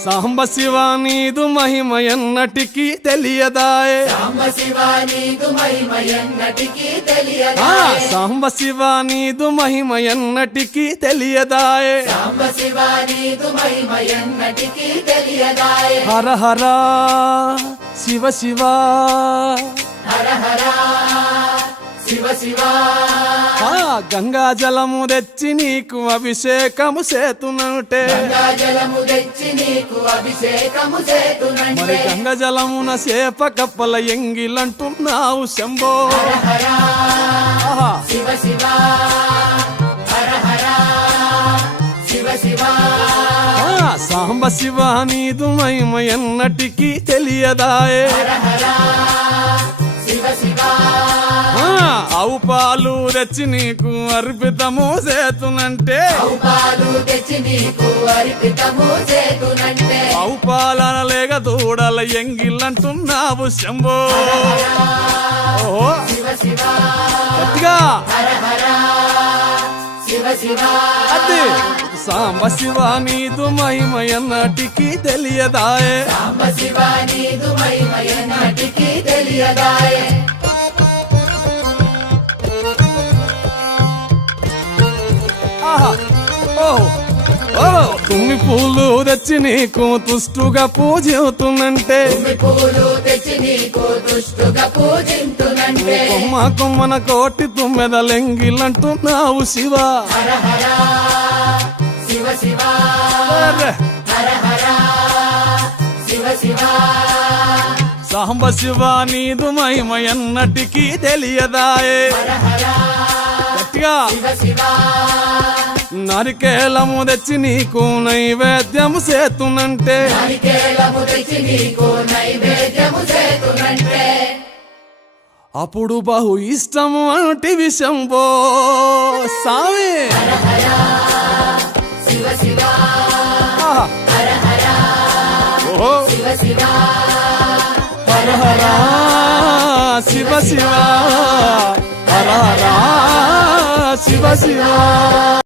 సాంబ శివ నీదు మహిమ ఎన్నటికీ తెలియదాయే సాంబ శివ నీదు మహిమ ఎన్నటికీ తెలియదాయే సాంబ శివ నీదు మహిమ ఎన్నటికీ తెలియదాయే సాంబ శివ నీదు మహిమ ఎన్నటికీ తెలియదాయే హర హర శివ శివ హర హర శివ శివ గంగా జలము తెచ్చి నీకు అభిషేకము చేతునంటే గంగా జలము తెచ్చి నీకు అభిషేకము చేతునంటే మరి గంగా జలమున సేప కప్పల ఎంగిలంటున్నావు శంభో హర హర ఆహా. శివ శివ హర హర శివ శివ సాంబ శివ నీదు మహిమ ఎన్నటికీ తెలియదాయే హర హర శివ శివ ఆవు పాలు తెచ్చి నీకు అర్పితము చేతునంటే ఆవు పాలు తెచ్చి నీకు అర్పితము చేతునంటే ఆవు పాలన లేక దూడల ఎంగిలంటున్నావు శంభో ఓహో శివ శివ గట్టిగా హర హర శివ శివ అదే సాంబ శివ నీదు మహిమ ఎన్నటికీ తెలియదాయే సాంబ శివ నీదు మహిమ ఎన్నటికీ తెలియదాయే ఆహా ఓహో ఓహో తుమ్మి పూలు తెచ్చి నీకు తుష్టుగా పూజవుతున్నంటే తుమ్మి పూలు తెచ్చి నీకు దుష్టుగా పూజింతునంటే కొమ్మ కొమ్మన కోటి తుమ్మెదలెంగిలంటున్నావు శివ హర హర శివ శివ అరే. హర హర శివ శివ సాంబ శివ నీదు మహిమ ఎన్నటికీ తెలియదాయే హర హర గట్టిగా శివ శివ నరికేలము తెచ్చి నీకు నైవేద్యము చేతునంటే నారికేళము తెచ్చి నీకు నైవేద్యము చేతునంటే అప్పుడు బహు ఇష్టము అంటే విషంబో సామి హర హర శివ శివ ఆహా. హర హర ఓహో శివ శివ హర హర శివ శివ హర హర శివ శివ